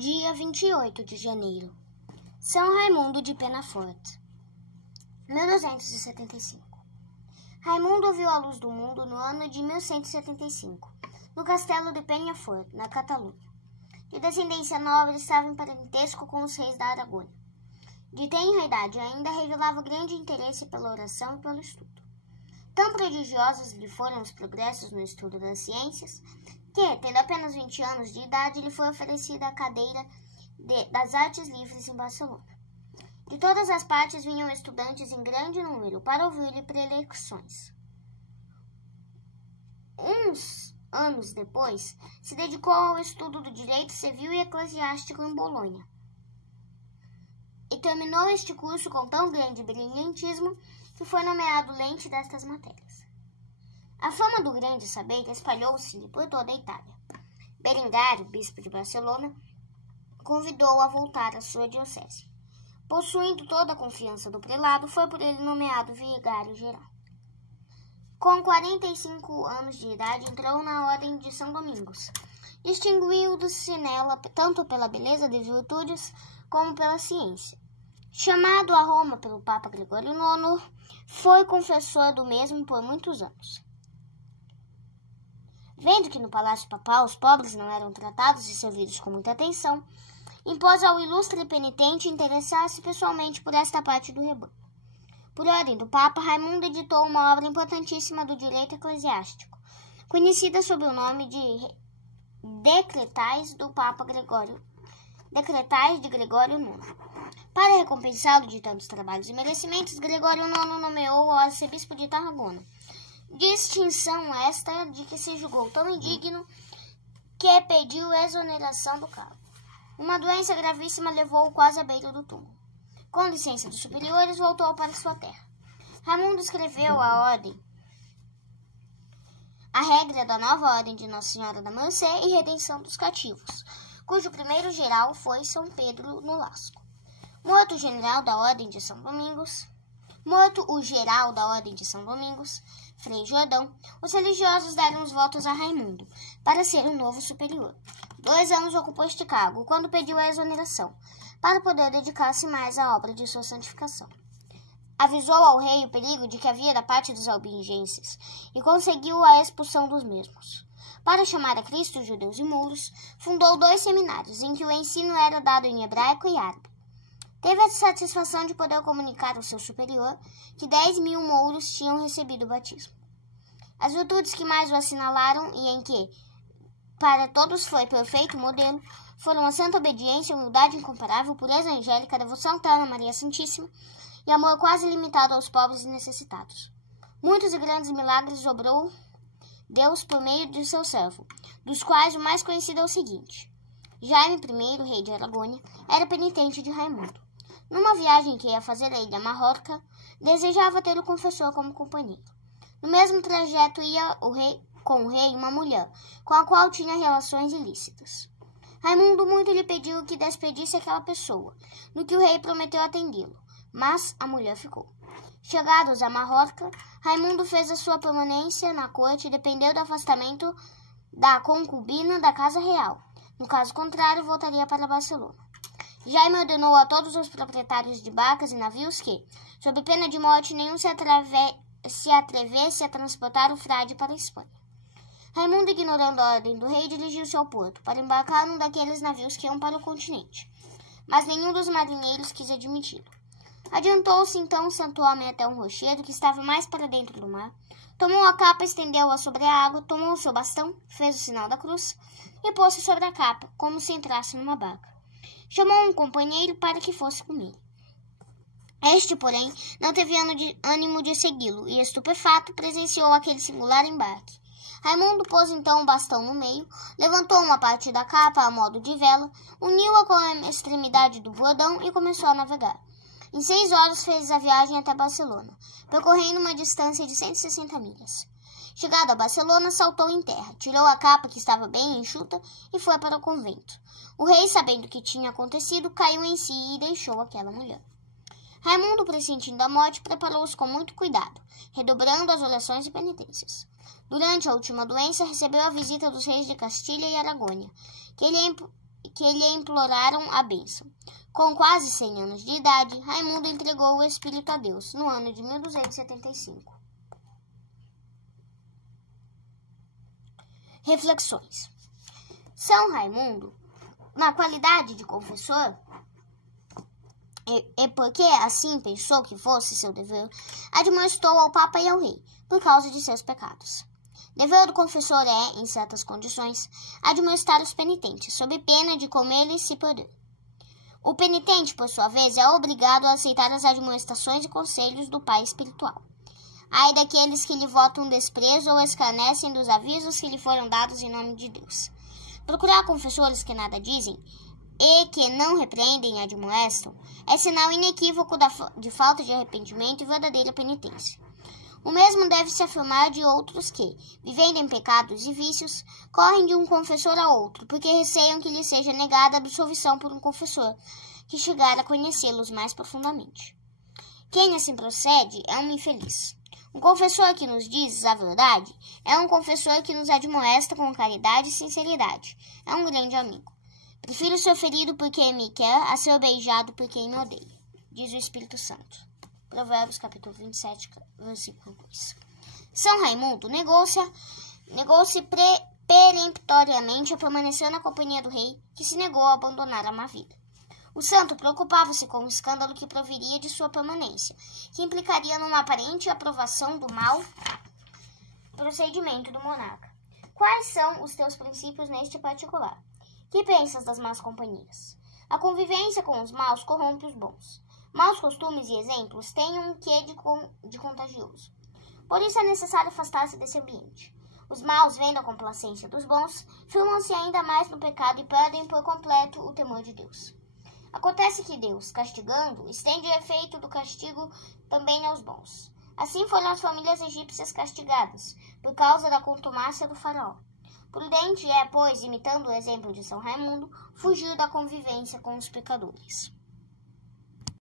Dia 28 de janeiro. São Raimundo de Penaforte. 1275. Raimundo viu a luz do mundo no ano de 1175, no castelo de Penaforte, na Catalunha. De descendência nobre, estava em parentesco com os reis da Aragônia. De tenra idade, ainda revelava grande interesse pela oração e pelo estudo. Tão prodigiosos lhe foram os progressos no estudo das ciências, que, tendo apenas 20 anos de idade, lhe foi oferecida a cadeira das artes livres em Barcelona. De todas as partes vinham estudantes em grande número para ouvir-lhe preleções. Uns anos depois, se dedicou ao estudo do direito civil e eclesiástico em Bolonha. E terminou este curso com tão grande brilhantismo que foi nomeado lente destas matérias. A fama do grande saber espalhou-se-lhe por toda a Itália. Berengário, bispo de Barcelona, convidou-o a voltar à sua diocese. Possuindo toda a confiança do prelado, foi por ele nomeado vigário-geral. Com 45 anos de idade, entrou na Ordem de São Domingos. Distinguiu-se nela tanto pela beleza de virtudes como pela ciência. Chamado a Roma pelo Papa Gregório IX, foi confessor do mesmo por muitos anos. Vendo que no palácio papal os pobres não eram tratados e servidos com muita atenção, impôs ao ilustre penitente interessar-se pessoalmente por esta parte do rebanho. Por ordem do Papa, Raimundo editou uma obra importantíssima do direito eclesiástico, conhecida sob o nome de Decretais de Gregório IX. Para recompensá-lo de tantos trabalhos e merecimentos, Gregório IX nomeou-o arcebispo de Tarragona, distinção esta de que se julgou tão indigno que pediu exoneração do cargo. Uma doença gravíssima levou-o quase à beira do túmulo. Com licença dos superiores, voltou para sua terra. Raimundo escreveu a regra da nova ordem de Nossa Senhora da Mercê e Redenção dos Cativos, cujo primeiro geral foi São Pedro Nolasco. Morto o geral da Ordem de São Domingos, Frei Jordão, os religiosos deram os votos a Raimundo para ser o novo superior. 2 anos ocupou este cargo, quando pediu a exoneração, para poder dedicar-se mais à obra de sua santificação. Avisou ao rei o perigo de que havia da parte dos albigenses e conseguiu a expulsão dos mesmos. Para chamar a Cristo os judeus e mouros, fundou 2 seminários, em que o ensino era dado em hebraico e árabe. Teve a satisfação de poder comunicar ao seu superior que 10.000 mouros tinham recebido o batismo. As virtudes que mais o assinalaram e em que para todos foi perfeito modelo foram a santa obediência, humildade incomparável, pureza angélica, devoção terna a Maria Santíssima e amor quase limitado aos pobres e necessitados. Muitos e grandes milagres obrou Deus por meio de seu servo, dos quais o mais conhecido é o seguinte. Jaime I, rei de Aragônia, era penitente de Raimundo. Numa viagem que ia fazer a ilha Marrorca, desejava ter o confessor como companheiro. No mesmo trajeto ia com o rei uma mulher, com a qual tinha relações ilícitas. Raimundo muito lhe pediu que despedisse aquela pessoa, no que o rei prometeu atendê-lo, mas a mulher ficou. Chegados a Marrorca, Raimundo fez a sua permanência na corte e dependeu do afastamento da concubina da casa real. No caso contrário, voltaria para Barcelona. Jaime ordenou a todos os proprietários de barcas e navios que, sob pena de morte, nenhum se atrevesse a transportar o frade para a Espanha. Raimundo, ignorando a ordem do rei, dirigiu-se ao porto para embarcar num daqueles navios que iam para o continente, mas nenhum dos marinheiros quis admiti-lo. Adiantou-se então, sentou a até um rochedo que estava mais para dentro do mar, tomou a capa, estendeu-a sobre a água, tomou o seu bastão, fez o sinal da cruz e pôs-se sobre a capa, como se entrasse numa barca. Chamou um companheiro para que fosse com ele. Este, porém, não teve ânimo de segui-lo e, estupefato, presenciou aquele singular embarque. Raimundo pôs então o bastão no meio, levantou uma parte da capa a modo de vela, uniu-a com a extremidade do bordão e começou a navegar. Em 6 horas fez a viagem até Barcelona, percorrendo uma distância de 160 milhas. Chegado a Barcelona, saltou em terra, tirou a capa que estava bem enxuta e foi para o convento. O rei, sabendo o que tinha acontecido, caiu em si e deixou aquela mulher. Raimundo, pressentindo a morte, preparou-os com muito cuidado, redobrando as orações e penitências. Durante a última doença, recebeu a visita dos reis de Castilha e Aragônia, que lhe lhe imploraram a bênção. Com quase 100 anos de idade, Raimundo entregou o espírito a Deus no ano de 1275. Reflexões. São Raimundo, na qualidade de confessor, e porque assim pensou que fosse seu dever, admoestou ao Papa e ao Rei, por causa de seus pecados. Dever do confessor é, em certas condições, admoestar os penitentes, sob pena de como eles se perder. O penitente, por sua vez, é obrigado a aceitar as admoestações e conselhos do pai espiritual. Ai daqueles que lhe votam desprezo ou escarnecem dos avisos que lhe foram dados em nome de Deus. Procurar confessores que nada dizem e que não repreendem e admoestam é sinal inequívoco de falta de arrependimento e verdadeira penitência. O mesmo deve-se afirmar de outros que, vivendo em pecados e vícios, correm de um confessor a outro, porque receiam que lhe seja negada a absolvição por um confessor, que chegar a conhecê-los mais profundamente. Quem assim procede é um infeliz. Um confessor que nos diz a verdade é um confessor que nos admoesta com caridade e sinceridade. É um grande amigo. Prefiro ser ferido por quem me quer a ser beijado por quem me odeia, diz o Espírito Santo. Provérbios, capítulo 27, versículo 2. São Raimundo negou-se peremptoriamente a permanecer na companhia do rei, que se negou a abandonar a má vida. O santo preocupava-se com o escândalo que proviria de sua permanência, que implicaria numa aparente aprovação do mau procedimento do monarca. Quais são os teus princípios neste particular? Que pensas das más companhias? A convivência com os maus corrompe os bons. Maus costumes e exemplos têm um quê de contagioso. Por isso é necessário afastar-se desse ambiente. Os maus, vendo a complacência dos bons, firmam-se ainda mais no pecado e perdem por completo o temor de Deus. Acontece que Deus, castigando, estende o efeito do castigo também aos bons. Assim foram as famílias egípcias castigadas, por causa da contumácia do faraó. Prudente é, pois, imitando o exemplo de São Raimundo, fugir da convivência com os pecadores.